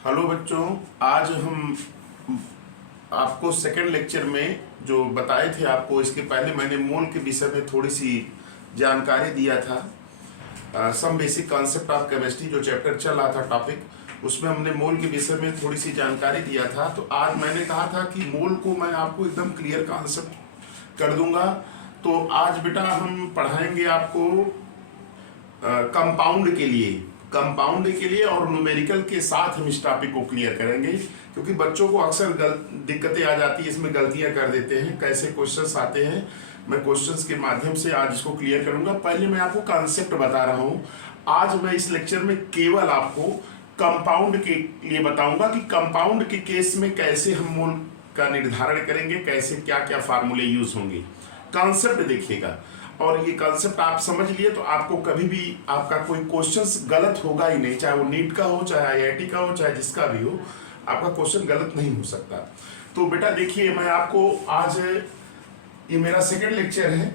Hello बच्चों, आज हम आपको सेकंड लेक्चर में जो बताए थे आपको, इसके पहले मैंने मोल के विषय में थोड़ी सी जानकारी दिया था। Some basic concept of chemistry जो चैप्टर चल रहा था टॉपिक, उसमें हमने मोल के विषय में थोड़ी सी जानकारी दिया था। तो आज मैंने कहा था कि मोल को मैं आपको एकदम क्लियर कॉन्सेप्ट कर दूंगा। तो आज बेटा हम पढ़ाएंगे आपको कंपाउंड के लिए और न्यूमेरिकल के साथ हम इस टॉपिक को क्लियर करेंगे, क्योंकि बच्चों को अक्सर दिक्कतें आ जाती है, इसमें गलतियां कर देते हैं। कैसे क्वेश्चंस आते हैं, मैं क्वेश्चंस के माध्यम से आज इसको क्लियर करूंगा। पहले मैं आपको कॉन्सेप्ट बता रहा हूं। आज मैं इस लेक्चर में केवल आपको कंपाउंड के लिए बताऊंगा कि कंपाउंड के केस में कैसे हम मोल का निर्धारण करेंगे, कैसे क्या क्या फार्मूले यूज होंगे। कॉन्सेप्ट देखिएगा, और ये कॉन्सेप्ट आप समझ लिए तो आपको कभी भी आपका कोई क्वेश्चन गलत होगा ही नहीं। चाहे वो नीट का हो, चाहे आईआईटी का हो, चाहे जिसका भी हो, आपका क्वेश्चन गलत नहीं हो सकता। तो बेटा देखिए, मैं आपको आज, ये मेरा सेकंड लेक्चर है,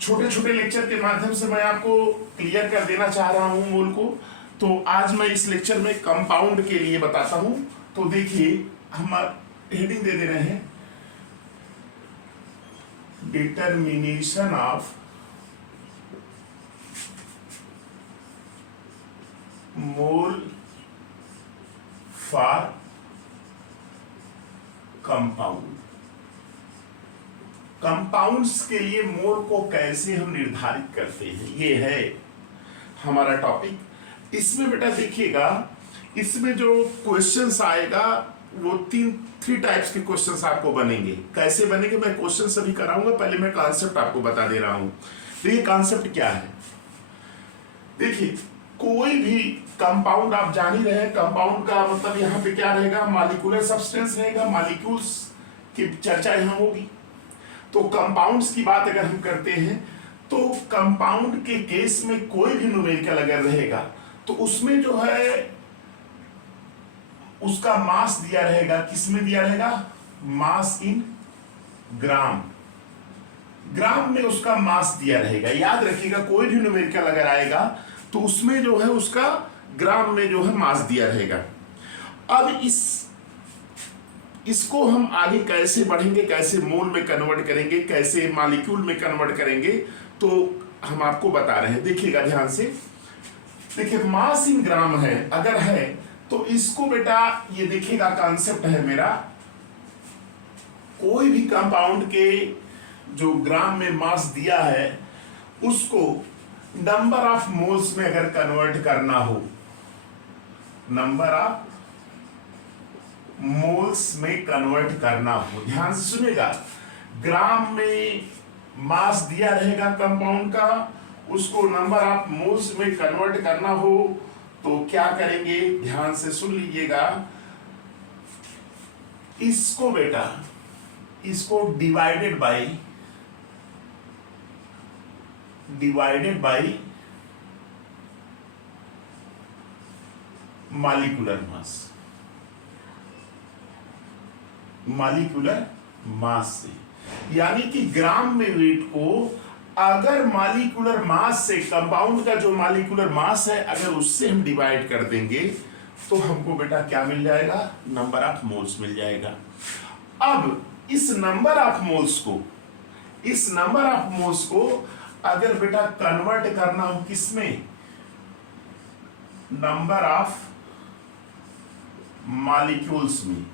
छोटे छोटे लेक्चर के माध्यम से मैं आपको क्लियर कर देना चाह रहा हूँ मोल को। तो आज मैं इस लेक्चर में कंपाउंड के लिए बताता हूँ। तो देखिए, हम हेडिंग दे रहे हैं, determination of mole for compound. Compounds के लिए मोल को कैसे हम निर्धारित करते हैं, ये है हमारा टॉपिक। इसमें बेटा देखिएगा, इसमें जो क्वेश्चंस आएगा वो थ्री टाइप्स के क्वेश्चंस आपको बनेंगे। कैसे बनेंगे मैं क्वेश्चन सभी कराऊंगा, पहले मैं कॉन्सेप्ट आपको बता दे रहा हूं। तो ये कॉन्सेप्ट क्या है, देखिए, कोई भी कंपाउंड आप जान ही रहे हैं। कंपाउंड का मतलब यहाँ पे क्या रहेगा, मॉलिक्यूलर सब्सटेंस रहेगा, मॉलिक्यूल्स की चर्चा यहाँ होगी। तो कंपाउंड्स की बात अगर हम करते हैं तो कंपाउंड के केस में कोई भी न्यूमेरिकल अगर रहेगा तो उसमें जो है उसका मास दिया रहेगा। किसमें दिया रहेगा, मास इन ग्राम। ग्राम में उसका मास दिया रहेगा। याद रखिएगा, कोई भी न्यूमेरिकल अगर आएगा तो उसमें जो है उसका ग्राम में जो है मास दिया रहेगा। अब इसको हम आगे कैसे बढ़ेंगे, कैसे मोल में कन्वर्ट करेंगे, कैसे मॉलिक्यूल में कन्वर्ट करेंगे, तो हम आपको बता रहे हैं। देखिएगा ध्यान से, देखिए मास इन ग्राम है अगर है तो इसको बेटा ये देखिएगा, कॉन्सेप्ट है मेरा, कोई भी कंपाउंड के जो ग्राम में मास दिया है उसको नंबर ऑफ मोल्स में अगर कन्वर्ट करना हो, नंबर ऑफ मोल्स में कन्वर्ट करना हो, ध्यान से सुनिएगा, ग्राम में मास दिया रहेगा कंपाउंड का, उसको नंबर ऑफ मोल्स में कन्वर्ट करना हो तो क्या करेंगे, ध्यान से सुन लीजिएगा। इसको बेटा, इसको डिवाइडेड बाय मॉलिक्यूलर मास से, यानी कि ग्राम में वेट को अगर मॉलिक्यूलर मास से, कंपाउंड का जो मॉलिक्यूलर मास है अगर उससे हम डिवाइड कर देंगे तो हमको बेटा क्या मिल जाएगा, नंबर ऑफ मोल्स मिल जाएगा। अब इस नंबर ऑफ मोल्स को अगर बेटा कन्वर्ट करना हो किसमें, नंबर ऑफ मॉलिक्यूल्स में,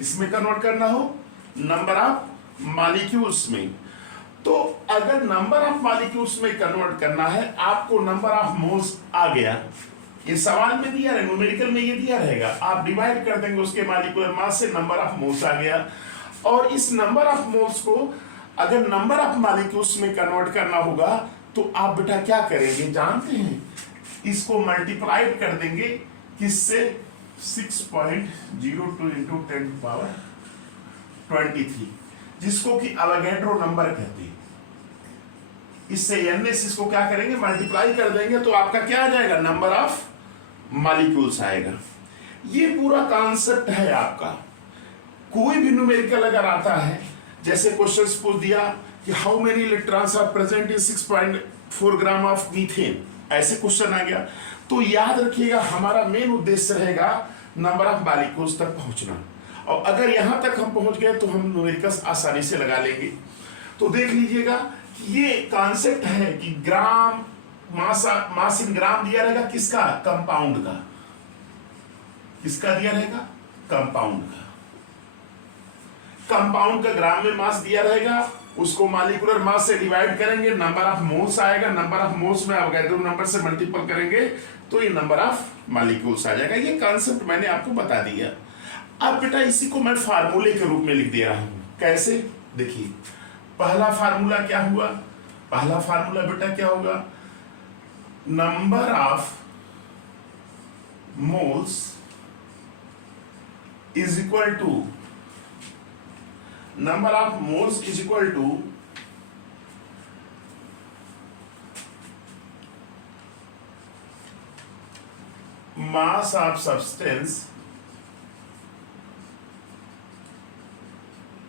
इसमें कन्वर्ट करना हो नंबर ऑफ मॉलिक्यूल्स में, तो अगर नंबर ऑफ मॉलिक्यूल्स में कन्वर्ट करना है, आपको नंबर ऑफ मोल्स आ गया, ये सवाल में दिया है, न्यूमेरिकल में ये दिया रहेगा, आप डिवाइड कर देंगे उसके मॉलिक्यूलर मास से, नंबर ऑफ मोल्स आ गया। और इस नंबर ऑफ मोल्स को अगर नंबर ऑफ मॉलिक्यूल्स में कन्वर्ट करना होगा तो आप बेटा क्या करेंगे, जानते हैं, इसको मल्टीप्लाइड कर देंगे किससे, 6.02 इंटू 10⁻23, जिसको कि अवोगाड्रो नंबर कहते हैं। इससे n से इसको क्या करेंगे, मल्टीप्लाई कर देंगे, तो आपका क्या आ जाएगा, नंबर ऑफ मॉलिक्यूल्स आएगा। ये पूरा कॉन्सेप्ट है आपका। कोई भी न्यूमेरिकल अगर आता है, जैसे क्वेश्चंस पूछ दिया कि how many electrons are present in 6.4 gram of methane, ऐसे क्वेश्चन आ गया तो याद रखिएगा हमारा मेन उद्देश्य रहेगा नंबर ऑफ मॉलिक्यूल्स तक पहुंचना, और अगर यहां तक हम पहुंच गए तो हम न्यूमेरिकल्स आसानी से लगा लेंगे। तो देख लीजिएगा ये कॉन्सेप्ट है कि ग्राम मास इन ग्राम दिया रहेगा किसका, कंपाउंड का। किसका दिया रहेगा, कंपाउंड का। कंपाउंड का ग्राम में मास दिया रहेगा, उसको मॉलिक्यूलर मास से डिवाइड करेंगे, नंबर ऑफ मोल्स आएगा, नंबर ऑफ मोल्स में अवोगाड्रो नंबर से मल्टीपल करेंगे तो ये नंबर ऑफ मॉलिक्यूल्स आ जाएगा। ये कॉन्सेप्ट मैंने आपको बता दिया। अब बेटा इसी को मैं फार्मूले के रूप में लिख दे रहा हूं। कैसे, देखिए पहला फार्मूला क्या हुआ, पहला फार्मूला बेटा क्या होगा, number of moles is equal to number of moles is equal to mass of substance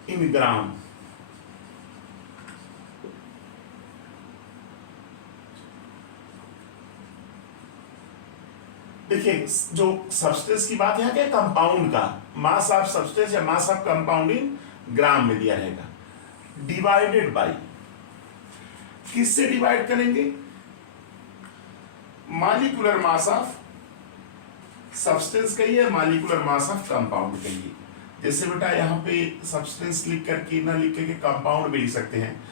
in gram। देखिए जो सब्सटेंस की बात है क्या, कंपाउंड का मास ऑफ सब्सटेंस या मास ऑफ कंपाउंड इन ग्राम में दिया रहेगा, डिवाइडेड बाय, किससे डिवाइड करेंगे, मॉलिक्यूलर मास ऑफ सब्सटेंस कहिए, मॉलिक्यूलर मास ऑफ कंपाउंड कहिए। जैसे बेटा यहाँ पे सब्सटेंस लिख करके ना लिख करके कंपाउंड भी लिख सकते हैं,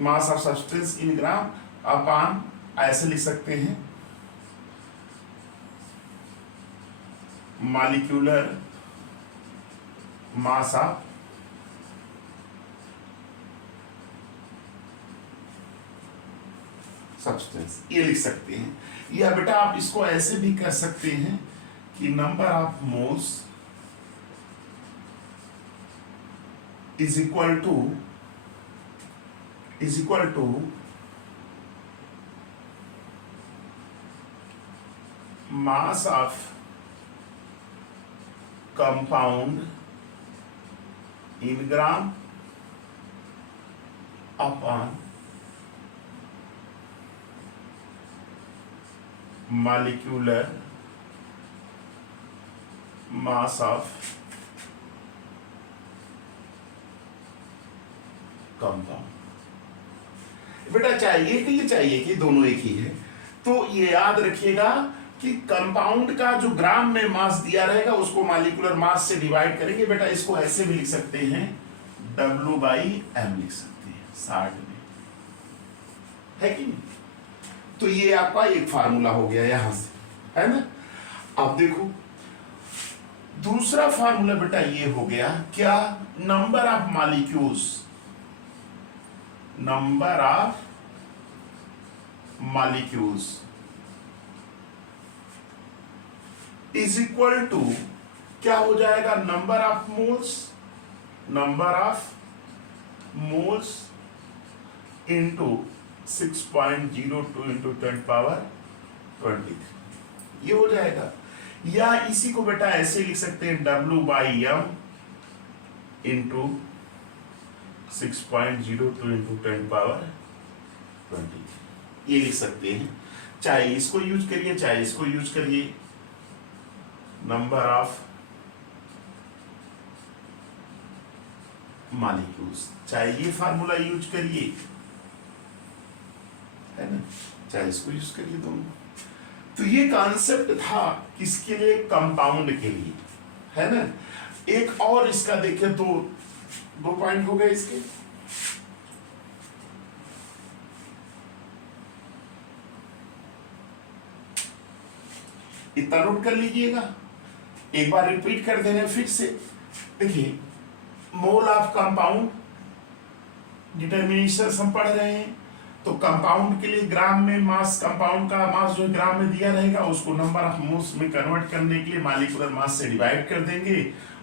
मास of substance in gram upon, ऐसे लिख सकते हैं मॉलिक्यूलर मास ऑफ सब्सटेंस, ये लिख सकते हैं। या बेटा आप इसको ऐसे भी कर सकते हैं कि number of moles is equal to mass of compound in gram upon molecular mass of compound. बेटा चाहिए कि ये चाहिए कि दोनों एक ही है, तो ये याद रखिएगा कि कंपाउंड का जो ग्राम में मास दिया रहेगा उसको मॉलिक्यूलर मास से डिवाइड करेंगे। बेटा इसको ऐसे भी लिख सकते हैं W/m लिख सकते हैं 60 में, है कि नहीं। तो ये आपका एक फार्मूला हो गया यहां से, है ना। अब देखो दूसरा फार्मूला बेटा ये हो गया क्या, number of molecules, number of molecules is equal to क्या हो जाएगा, number of moles into 6.02 into 10⁻23 ये हो जाएगा। या इसी को बेटा ऐसे लिख सकते हैं W/m इंटू 6.02 इंटू 10⁻23 ये लिख सकते हैं। चाहे इसको यूज करिए चाहे इसको यूज करिए, नंबर ऑफ मॉलिक्यूल्स, चाहे ये फार्मूला यूज करिए, है ना, चाहे इसको यूज करिए दोनों। तो ये कॉन्सेप्ट था किसके लिए, कंपाउंड के लिए, है ना। एक और इसका देखें तो 2 पॉइंट हो गए इसके। इतना नोट कर लीजिएगा, एक बार रिपीट कर दे रहे हैं फिर से। देखिए मोल ऑफ कंपाउंड डिटर्मिनेशन हम पढ़ रहे हैं, तो कंपाउंड के लिए ग्राम में मास, कंपाउंड का मास जो ग्राम में दिया रहेगा उसको नंबर ऑफ मोल्स में कन्वर्ट करने के लिए मॉलिक्यूलर मास से डिवाइड कर देंगे,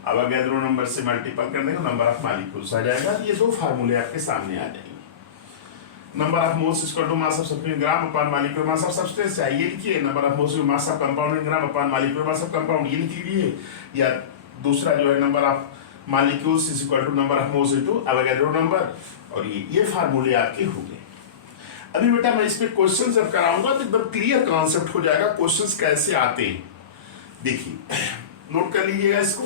अब अवोगाड्रो नंबर से मल्टीपल कर देंगे, नंबर ऑफ मॉलिक्यूल्स आ जाएगा। ये 2 फार्मूले आपके सामने आ जाएंगे। Number of moles equal to mass of substance gram upon molecular mass of substance, ये लिखिए। Number of moles mass of compound in gram upon molecular mass of compound ये लिख लीजिए। या दूसरा जो है number of molecules is equal to number of moles into Avogadro number, और ये फार्मूले आपके हो गए। अभी बेटा मैं इस पे क्वेश्चन जब कराऊंगा तो एकदम क्लियर कॉन्सेप्ट हो जाएगा क्वेश्चंस कैसे आते हैं। देखिए नोट कर लीजिएगा इसको।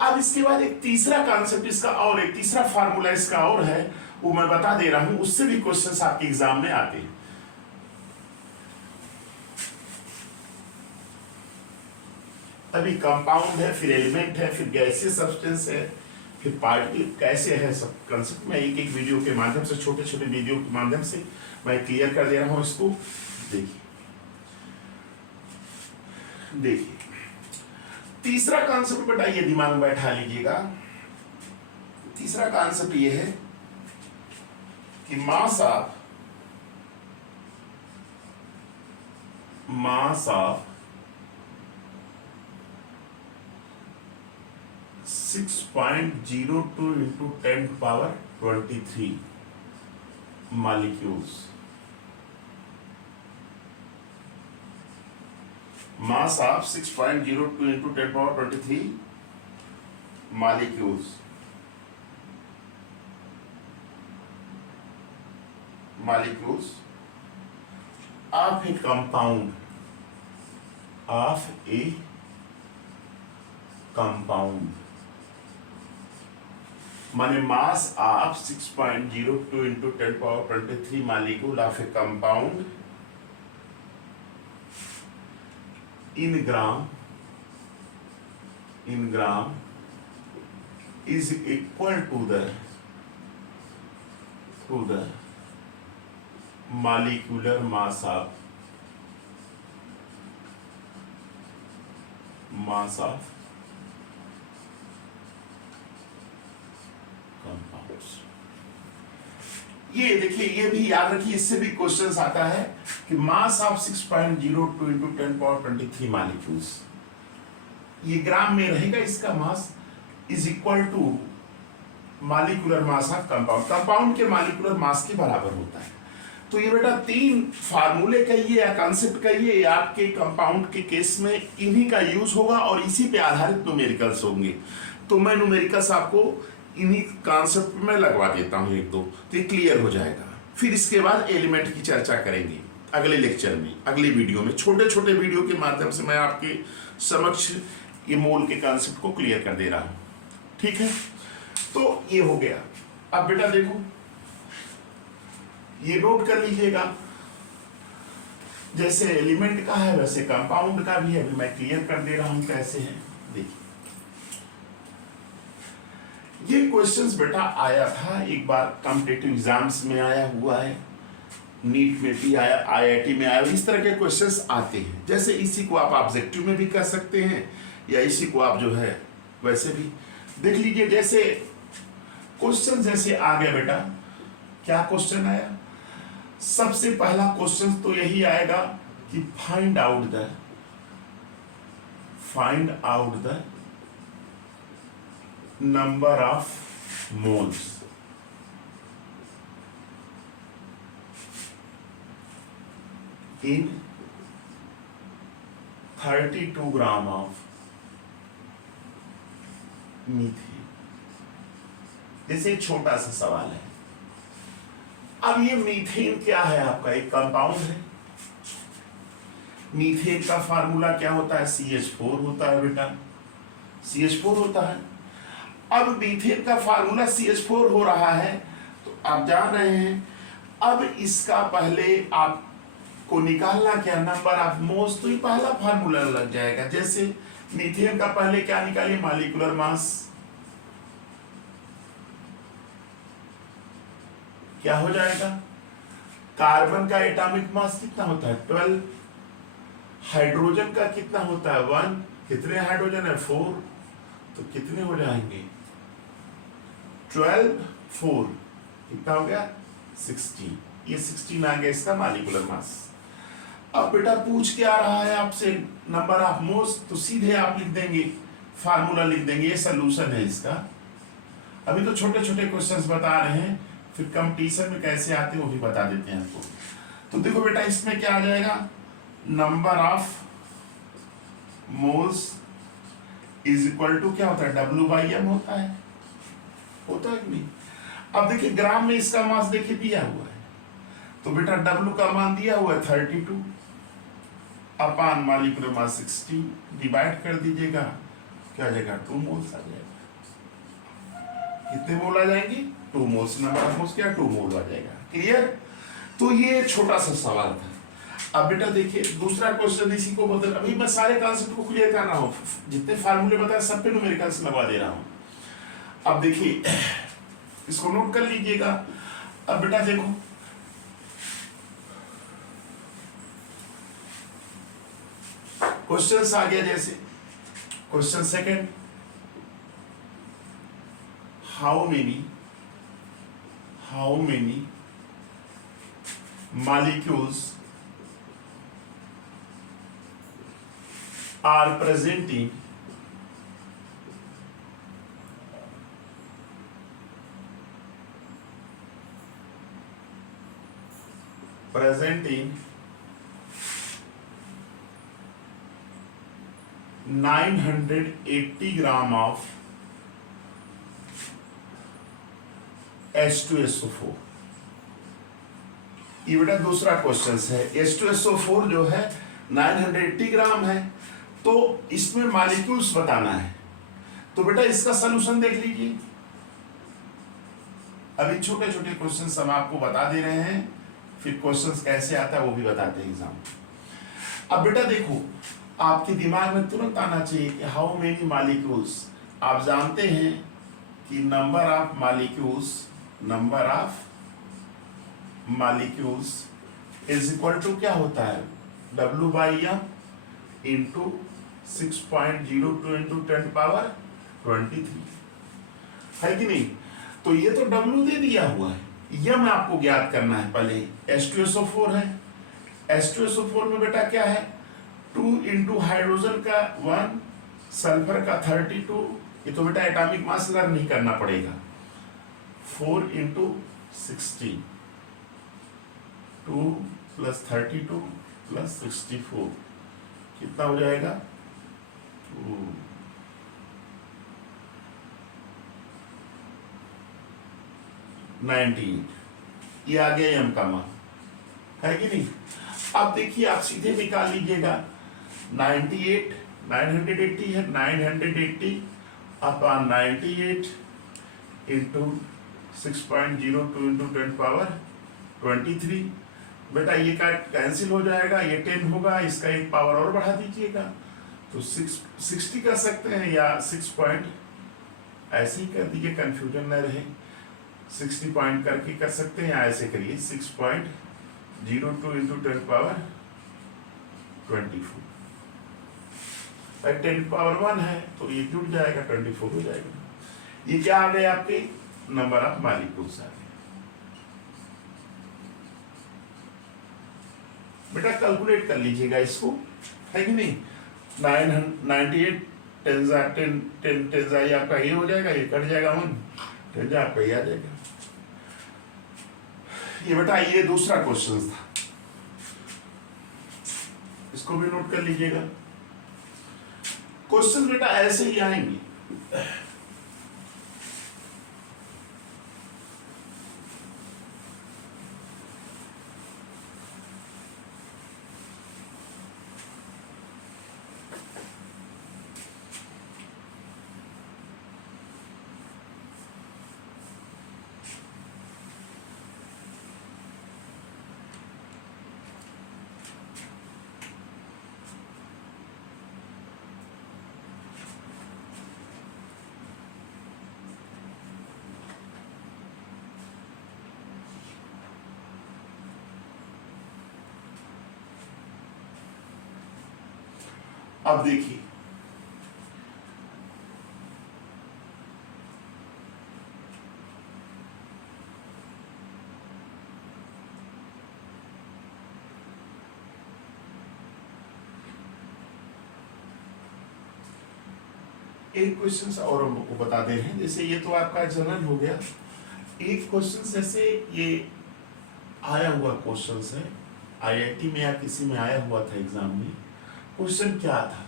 अब इसके बाद एक तीसरा कॉन्सेप्ट इसका और एक तीसरा फार्मूला इसका और है, वो मैं बता दे रहा हूं, उससे भी क्वेश्चंस आपके एग्जाम में आते हैं। अभी कंपाउंड है, फिर एलिमेंट है, फिर गैसीय सब्सटेंस है, फिर पार्टिकल कैसे है, सब कंसेप्ट में एक एक वीडियो के माध्यम से, छोटे छोटे वीडियो के माध्यम से मैं क्लियर कर दे रहा हूं इसको। देखिए देखिए तीसरा कॉन्सेप्ट बेटा ये दिमाग में बैठा लीजिएगा। तीसरा कॉन्सेप्ट ये है कि mass of 6.02 into 10 power 23 molecules, mass of 6.02 into 10 power 23 molecules of a compound माने मास of 6.02 into 10 power 23 molecule of a compound in gram is equal to the molecular mass of compounds। ये देखिए, ये भी याद रखिए, इससे भी क्वेश्चंस आता है कि mass of 6.02 into 10 power 23 molecules, ये ग्राम में रहेगा, इसका mass is equal to molecular mass of compound. Compound के मॉलिक्यूलर मास के बराबर होता है। तो ये बेटा तीन फार्मूले कहिए या कॉन्सेप्ट कहिए, आपके कंपाउंड के केस में इन्हीं का यूज होगा और इसी पे आधारित न्यूमेरिकल्स होंगे। तो मैं न्यूमेरिकल्स आपको इन्हीं कॉन्सेप्ट में लगवा देता हूं एक दो, तो ये क्लियर हो जाएगा। फिर इसके बाद एलिमेंट की चर्चा करेंगे अगले लेक्चर में, अगले वीडियो में। छोटे छोटे वीडियो के माध्यम से मैं आपके समक्ष ये मोल के कॉन्सेप्ट को क्लियर कर दे रहा हूं, ठीक है। तो ये हो गया। अब बेटा देखो, ये नोट कर लीजिएगा, जैसे एलिमेंट का है वैसे कंपाउंड का भी है। अभी मैं क्लियर कर दे रहा हूं कैसे है। देखिए ये क्वेश्चंस बेटा आया था एक बार, कॉम्पिटिटिव एग्जाम्स में आया हुआ है, नीट में भी आया, आईआईटी में आया। इस तरह के क्वेश्चंस आते हैं। जैसे इसी को आप ऑब्जेक्टिव में भी कर सकते हैं या इसी को आप जो है वैसे भी देख लीजिए। जैसे क्वेश्चन जैसे आ गया बेटा, क्या क्वेश्चन आया? सबसे पहला क्वेश्चन तो यही आएगा कि find out the number of moles in 32 gram of methane. जैसे छोटा सा सवाल है। अब ये मीथेन क्या है? आपका एक कंपाउंड है। मीथेन का फार्मूला क्या होता है? CH4 होता है बेटा, CH4 होता है। अब मीथेन का फार्मूला CH4 हो रहा है, तो आप जान रहे हैं। अब इसका पहले आपको निकालना क्या? Number of moles. तो ये पहला फार्मूला लग जाएगा। जैसे मीथेन का पहले क्या निकालिए? Molecular mass. क्या हो जाएगा? कार्बन का एटॉमिक मास कितना होता है? 12। हाइड्रोजन का कितना होता है? 1। कितने हाइड्रोजन है? 4। तो कितने हो जाएंगे? 12 4 कितना हो गया? 16। ये 16 आ गया इसका मॉलिक्यूलर मास। अब बेटा पूछ क्या रहा है आपसे? Number of moles. तो सीधे आप लिख देंगे, फार्मूला लिख देंगे। ये सोल्यूशन है इसका। अभी तो छोटे छोटे क्वेश्चंस बता रहे हैं, फिर कंपटीशन में कैसे आते हैं वो भी बता देते हैं आपको। तो देखो बेटा, इसमें क्या आ जाएगा? Number of moles is equal to क्या होता है? W/M होता है कि नहीं? अब देखिए ग्राम में इसका मास देखिए दिया हुआ है। तो बेटा W का मान दिया हुआ है 32 अपान मॉलिक्यूलर मास 60, डिवाइड कर दीजिएगा, क्या आ जाएगा 2 मोल्स आ जाएगा। कितने मोल आ जाएंगे 2 मोल्स, नंबर ऑफ मोल्स क्या 2 मोल आ जाएगा। क्लियर। तो ये छोटा सा सवाल था। अब बेटा देखिए दूसरा क्वेश्चन इसी को बदल, अभी मैं सारे कॉन्सेप्ट को क्लियर कर रहा हूँ, जितने फार्मूले बताए सब पे न्यूमेरिकल्स लगा दे रहा हूँ। अब देखिए इसको नोट कर लीजिएगा। अब बेटा देखो क्वेश्चन आ गया, जैसे question second, how many molecules are presenting presenting 980 gram of H2SO4। ये बेटा दूसरा क्वेश्चन है। H2SO4 जो है 980 ग्राम है, तो इसमें मॉलिक्यूल्स बताना है। तो बेटा इसका सलूशन देख लीजिए। अभी छोटे छोटे क्वेश्चन हम आपको बता दे रहे हैं, फिर क्वेश्चंस कैसे आता है वो भी बताते हैं एग्जाम। अब बेटा देखो आपके दिमाग में तुरंत आना चाहिए कि हाउ मेनी मॉलिक्यूल्स। आप जानते हैं कि number of molecules is equal to क्या होता है W/M इंटू 6.02 इंटू 10⁻23 है कि नहीं। तो ये तो W दे दिया हुआ है, यम आपको ज्ञात करना है। पहले H2SO4 है, H2SO4 में बेटा क्या है 2 इंटू हाइड्रोजन का 1, सल्फर का 32, ये तो बेटा एटॉमिक मास लर्न नहीं करना पड़ेगा। 4 इंटू 60, 2 प्लस 32 प्लस 64 कितना हो जाएगा 98। ये आ गया एम का मान, है कि नहीं। अब देखिए आप सीधे निकाल लीजिएगा 98, 980 है, 980 अपॉन 98 इंटू 6.02 इंटू 10⁻23। बेटा ये का कैंसिल हो जाएगा, ये 10 होगा, इसका एक पावर और बढ़ा दीजिएगा तो 60 कर सकते हैं, या 6 पॉइंट ऐसे ही कर दीजिए, कंफ्यूजन न रहे। 60 पॉइंट करके कर सकते हैं, या ऐसे करिए 6.02 इंटू 10⁻24। 10⁻1 है तो ये जुड़ जाएगा, 24 हो जाएगा। ये क्या आ गए आपके नंबर ऑफ मॉलिक्यूल्स आ गए। बेटा कैलकुलेट कर लीजिएगा इसको, है कि नहीं। 98 10 आपका ये हो जाएगा, ये कट जाएगा 1 10 आपका ये आ जाएगा। ये बेटा ये दूसरा क्वेश्चन था, इसको भी नोट कर लीजिएगा। क्वेश्चन बेटा ऐसे ही आएंगे। अब देखिए एक क्वेश्चन और हम लोग को बता दे रहे हैं। जैसे ये तो आपका जनरल हो गया, एक क्वेश्चन जैसे ये आया हुआ क्वेश्चन है, IIT में या किसी में आया हुआ था एग्जाम में। क्वेश्चन क्या था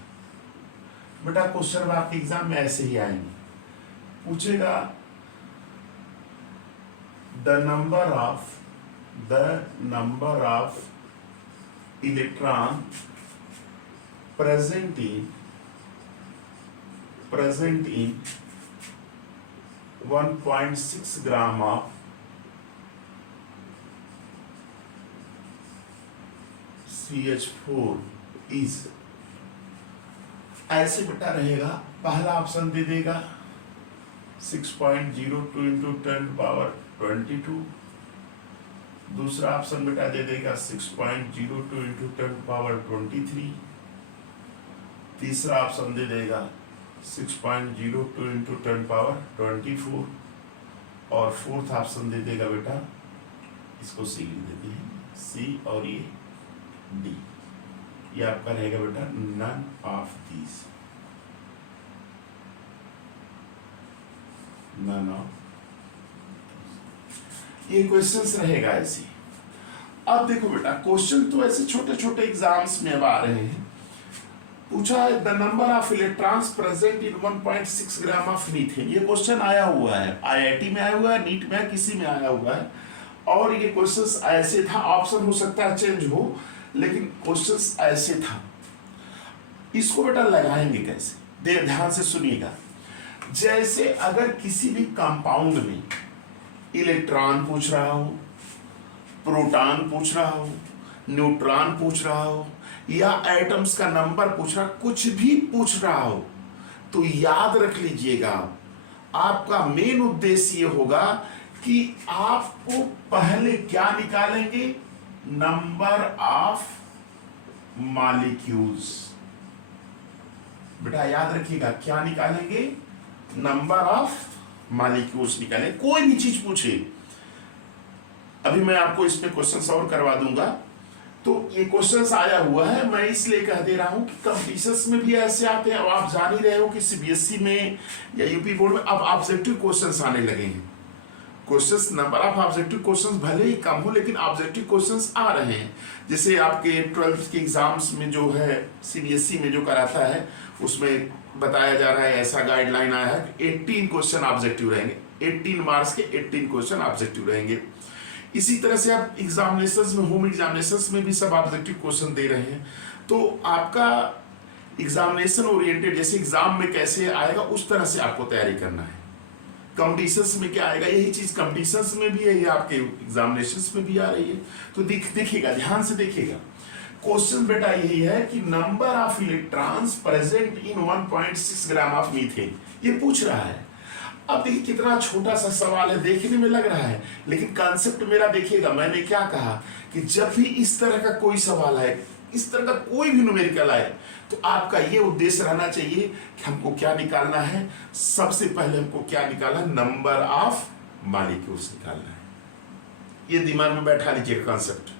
बेटा, क्वेश्चन आपके एग्जाम में ऐसे ही आएंगे, पूछेगा the number of the number of electron present in 1.6 gram of CH4 is, ऐसे बेटा रहेगा। पहला ऑप्शन दे देगा 6.02 इंटू 10⁻22, दूसरा ऑप्शन बेटा दे देगा 6.02 इंटू 10⁻23, तीसरा ऑप्शन दे देगा 6.02 इंटू 10⁻24 और फोर्थ ऑप्शन दे देगा बेटा, इसको सी लिख देते हैं, सी और ये डी। ये आपका रहेगा बेटा none of these, none of. ये क्वेश्चंस रहेगा ऐसे। अब देखो बेटा क्वेश्चन तो ऐसे छोटे छोटे एग्जाम्स में अब आ रहे हैं। पूछा है the number of electrons present in 1.6 gram of methane. ये क्वेश्चन आया हुआ है, आईआईटी में आया हुआ है, नीट में किसी में आया हुआ है। और ये क्वेश्चंस ऐसे था, ऑप्शन हो सकता है चेंज हो, लेकिन क्वेश्चंस ऐसे था। इसको बेटा लगाएंगे कैसे, देर ध्यान से सुनिएगा। जैसे अगर किसी भी कंपाउंड में इलेक्ट्रॉन पूछ रहा हो, प्रोटॉन पूछ रहा हो, न्यूट्रॉन पूछ रहा हो, या एटम्स का नंबर पूछ रहा, कुछ भी पूछ रहा हो, तो याद रख लीजिएगा आपका मेन उद्देश्य ये होगा कि आपको पहले क्या निकालेंगे, नंबर ऑफ मॉलिक्यूल्स। बेटा याद रखिएगा क्या निकालेंगे, नंबर ऑफ मॉलिक्यूल्स निकालें। कोई भी चीज पूछे, अभी मैं आपको इसमें क्वेश्चन सॉल्व करवा दूंगा। तो ये क्वेश्चंस आया हुआ है, मैं इसलिए कह दे रहा हूं कि कंपटीशंस में भी ऐसे आते हैं। अब आप जान ही रहे हो कि सीबीएसई में या यूपी बोर्ड में अब ऑब्जेक्टिव क्वेश्चंस आने लगे हैं। Questions, number of objective questions भले ही कम हो, लेकिन ऑब्जेक्टिव क्वेश्चंस आ रहे हैं। जैसे आपके 12th के एग्जाम्स में जो है सीबीएसई में जो कराता है, उसमें बताया जा रहा है, ऐसा गाइडलाइन आया है कि 18 क्वेश्चन ऑब्जेक्टिव रहेंगे, 18 मार्क्स के 18 क्वेश्चन ऑब्जेक्टिव रहेंगे। इसी तरह से आप एग्जामिनेशंस में, होम एग्जामिनेशंस में भी सब ऑब्जेक्टिव क्वेश्चन दे रहे हैं। तो आपका एग्जामिनेशन ओरिएंटेड, जैसे एग्जाम में कैसे आएगा उस तरह से आपको तैयारी करना है। कंपटीशंस में क्या आएगा, यही चीज कंपटीशंस में भी है, ये आपके एग्जामिनेशंस में भी आ रही है। तो देखिएगा, ध्यान से देखिएगा। क्वेश्चन बेटा यही है कि number of electrons present in 1.6 gram of methane, ये पूछ रहा है। अब देखिए कितना छोटा सा सवाल है, देखने में लग रहा है, लेकिन कॉन्सेप्ट मेरा देखिएगा। मैंने क्या कहा कि जब भी इस तरह का कोई सवाल है, इस तरह का कोई भी न्यूमेरिकल आए, तो आपका ये उद्देश्य रहना चाहिए कि हमको क्या निकालना है। सबसे पहले हमको क्या निकालना है, नंबर ऑफ मॉलिक्यूल्स निकालना है। ये दिमाग में बैठा लीजिएगा कॉन्सेप्ट।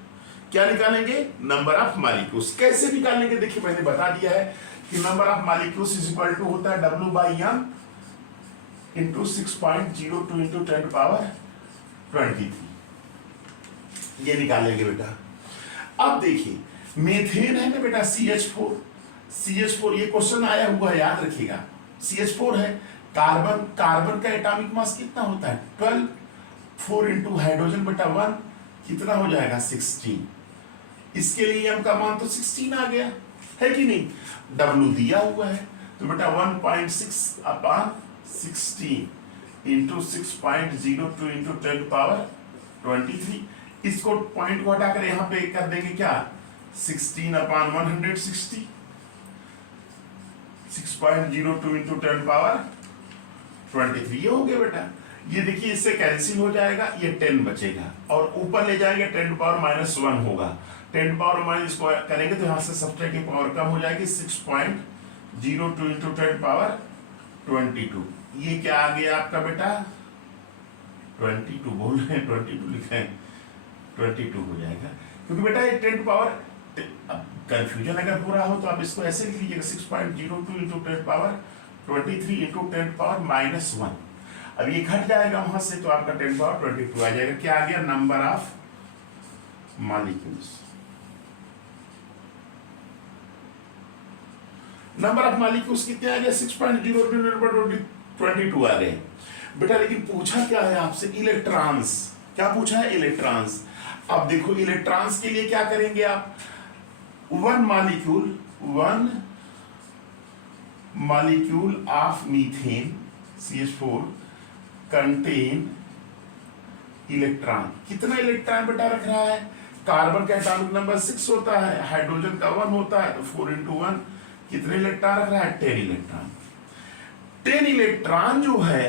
क्या निकालेंगे, नंबर ऑफ मॉलिक्यूल्स। कैसे निकालेंगे, देखिए मैंने बता दिया है कि number of molecules is equal to होता है W/m इंटू 6.02 इंटू 10⁻23। ये निकालेंगे बेटा। अब देखिए मेथेन है ना बेटा, CH4 ये क्वेश्चन आया हुआ है, याद रखिएगा। CH4 है, कार्बन का एटॉमिक मास कितना होता है 12, 4 इंटू हाइड्रोजन बेटा 1, कितना हो जाएगा 16। इसके लिए m का मान तो 16 आ गया है कि नहीं, W दिया हुआ है, तो बेटा 1.6/16 इंटू 6.02 इंटू 10⁻23। इसको पॉइंट को हटाकर यहाँ पे कर देंगे क्या, 16/160, 6.02 इंटू 10⁻23। ये हो गया बेटा। ये देखिए इससे कैंसिल हो जाएगा, ये 10 बचेगा और ऊपर ले जाएंगे 10⁻−1 होगा। 10⁻- इसको करेंगे तो यहाँ से सब्ट्रैक्ट की पावर कम हो जाएगी, 6.02 इंटू 10⁻22। ये क्या आ गया आपका बेटा 22, बोल रहे हैं 22 लिखे हैं, 22 हो जाएगा। क्योंकि बेटा ये 10 कंफ्यूजन अगर पूरा हो तो आप इसको ऐसे लिख लीजिएगा, 6.02 इंटू 10⁻23 इंटू 10⁻−1। अब ये घट जाएगा वहां से, तो आपका 10⁻22 आ जाएगा। क्या आ गया, number of molecules. Number of molecules कितने आ गए, 6.02 आ गए बेटा। लेकिन पूछा क्या है आपसे, इलेक्ट्रॉन्स। क्या पूछा है, इलेक्ट्रॉन्स। अब देखो इलेक्ट्रॉन्स के लिए क्या करेंगे आप, one molecule of methane CH4 contain electron. कितना इलेक्ट्रॉन बेटा रख रहा है, कार्बन का एटॉमिक नंबर 6 होता है, हाइड्रोजन का 1 होता है, तो 4 × 1 कितने इलेक्ट्रॉन रख रहा है, 10 इलेक्ट्रॉन। 10 इलेक्ट्रॉन जो है,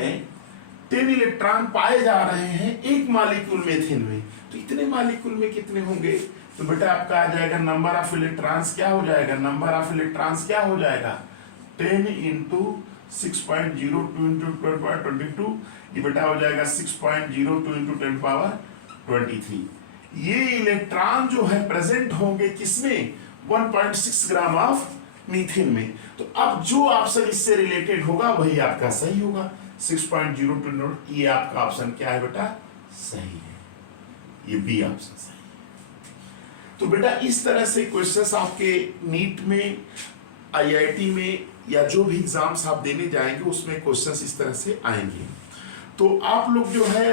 10 इलेक्ट्रॉन पाए जा रहे हैं एक मॉलिक्यूल मीथेन में। तो इतने मॉलिक्यूल में कितने होंगे, तो बेटा आपका आ जाएगा नंबर ऑफ इलेक्ट्रॉन्स क्या हो जाएगा, नंबर ऑफ इलेक्ट्रॉन्स क्या हो जाएगा 10 × 6.02 × 1022, ये बेटा हो जाएगा 6.02 × 1023। ये इलेक्ट्रॉन जो है प्रेजेंट होंगे किसमें, 1.6 ग्राम ऑफ मीथेन में। तो अब जो ऑप्शन इससे रिलेटेड होगा वही आपका सही होगा, 6.02। ये आपका ऑप्शन क्या है बेटा, सही है, ये बी ऑप्शन सही है। तो बेटा इस तरह से क्वेश्चंस आपके नीट में, IIT में या जो भी एग्जाम्स आप देने जाएंगे उसमें क्वेश्चंस इस तरह से आएंगे। तो आप लोग जो है,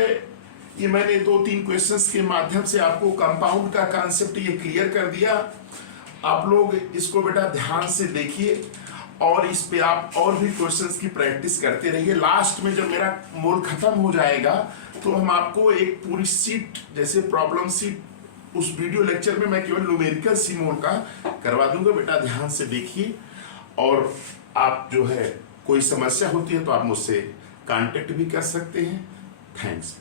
ये मैंने 2-3 क्वेश्चंस के माध्यम से आपको कंपाउंड का कॉन्सेप्ट ये क्लियर कर दिया। आप लोग इसको बेटा ध्यान से देखिए और इस पे आप और भी क्वेश्चंस की प्रैक्टिस करते रहिए। लास्ट में जब मेरा मोल खत्म हो जाएगा तो हम आपको एक पूरी सीट, जैसे प्रॉब्लम सीट, उस वीडियो लेक्चर में मैं केवल न्यूमेरिकल सी मोल का करवा दूंगा। बेटा ध्यान से देखिए, और आप जो है कोई समस्या होती है तो आप मुझसे कांटेक्ट भी कर सकते हैं। थैंक्स।